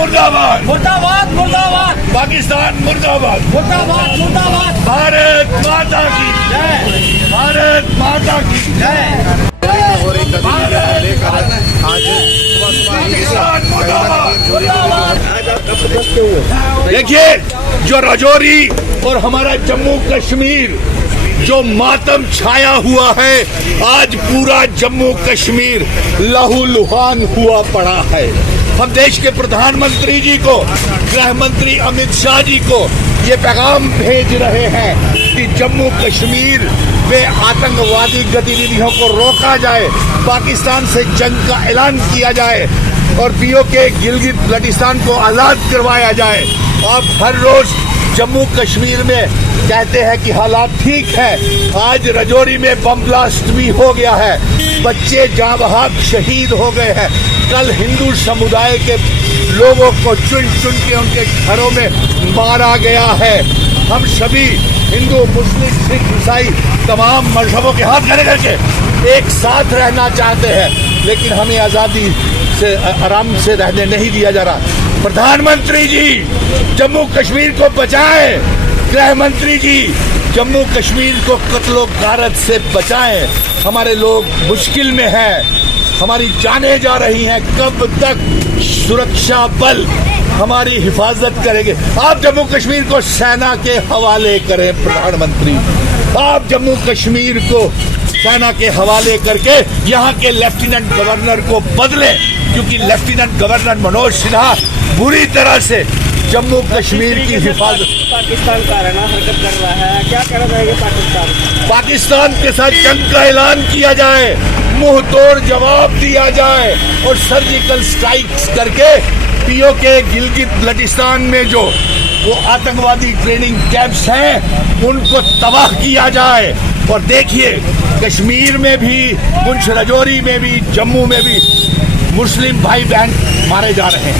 मुर्दाबाद, मुर्दाबाद मुर्दाबाद, पाकिस्तान मुर्दाबाद, मुर्दाबाद मुर्दाबाद, भारत माता की जय, भारत माता की जय। हो रही गतिविधियां लेकर आज पाकिस्तान मुर्दाबाद। सुबह देखिए, जो राजौरी और हमारा जम्मू कश्मीर जो मातम छाया हुआ है, आज पूरा जम्मू कश्मीर लहूलुहान हुआ पड़ा है। हम देश के प्रधानमंत्री जी को, गृह मंत्री अमित शाह जी को ये पैगाम भेज रहे हैं कि जम्मू कश्मीर में आतंकवादी गतिविधियों को रोका जाए, पाकिस्तान से जंग का ऐलान किया जाए और पीओके गिलगित बल्टिस्तान को आज़ाद करवाया जाए। आप हर रोज जम्मू कश्मीर में कहते हैं कि हालात ठीक है, आज राजौरी में बम ब्लास्ट भी हो गया है, बच्चे जाँ बहक शहीद हो गए हैं। कल हिंदू समुदाय के लोगों को चुन चुन के उनके घरों में मारा गया है। हम सभी हिंदू, मुस्लिम, सिख, ईसाई तमाम मजहबों के हाथ खड़े करके एक साथ रहना चाहते हैं, लेकिन हमें आज़ादी से आराम से रहने नहीं दिया जा रहा। प्रधानमंत्री जी, जम्मू कश्मीर को बचाएं। गृह मंत्री जी, जम्मू कश्मीर को कत्लो गारत से बचाएं। हमारे लोग मुश्किल में हैं, हमारी जानें जा रही हैं। कब तक सुरक्षा बल हमारी हिफाजत करेंगे? आप जम्मू कश्मीर को सेना के हवाले करें। प्रधानमंत्री, आप जम्मू कश्मीर को सेना के हवाले करके यहाँ के लेफ्टिनेंट गवर्नर को बदलें, क्योंकि लेफ्टिनेंट गवर्नर मनोज सिन्हा बुरी तरह से जम्मू कश्मीर की हिफाजत। पाकिस्तान का रहना हरकत कर रहा है, क्या कहना चाहेंगे? पाकिस्तान के साथ जंग का ऐलान किया जाए, मुंह तोड़ जवाब दिया जाए और सर्जिकल स्ट्राइक्स करके पीओके गिलगित बल्टिस्तान में जो वो आतंकवादी ट्रेनिंग कैंप्स हैं उनको तबाह किया जाए। और देखिए, कश्मीर में भी, पुंछ राजौरी में भी, जम्मू में भी मुस्लिम भाई बहन मारे जा रहे हैं,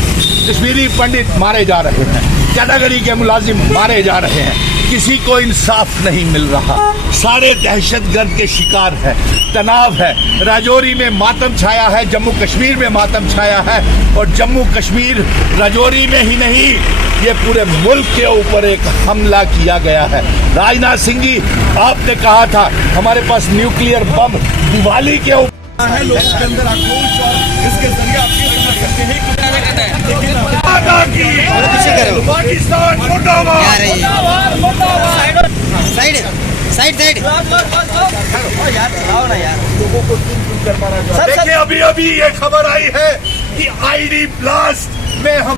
कश्मीरी पंडित मारे जा रहे हैं, कैटेगरी के मुलाजिम मारे जा रहे हैं, किसी को इंसाफ नहीं मिल रहा। सारे दहशतगर्द के शिकार हैं, तनाव है। राजौरी में मातम छाया है, जम्मू कश्मीर में मातम छाया है, और जम्मू कश्मीर राजौरी में ही नहीं, ये पूरे मुल्क के ऊपर एक हमला किया गया है। राजनाथ सिंह जी, आपने कहा था हमारे पास न्यूक्लियर बम दिवाली के ऊपर है, लोगों के अंदर आक्रोश और इसके जरिए आप ये समझ सकते हैं कि पाकिस्तान मुर्दाबाद। साइड साइड साइड यार, आओ ना यार, लोगों को देखिए, अभी अभी ये खबर आई है कि आईडी ब्लास्ट में हम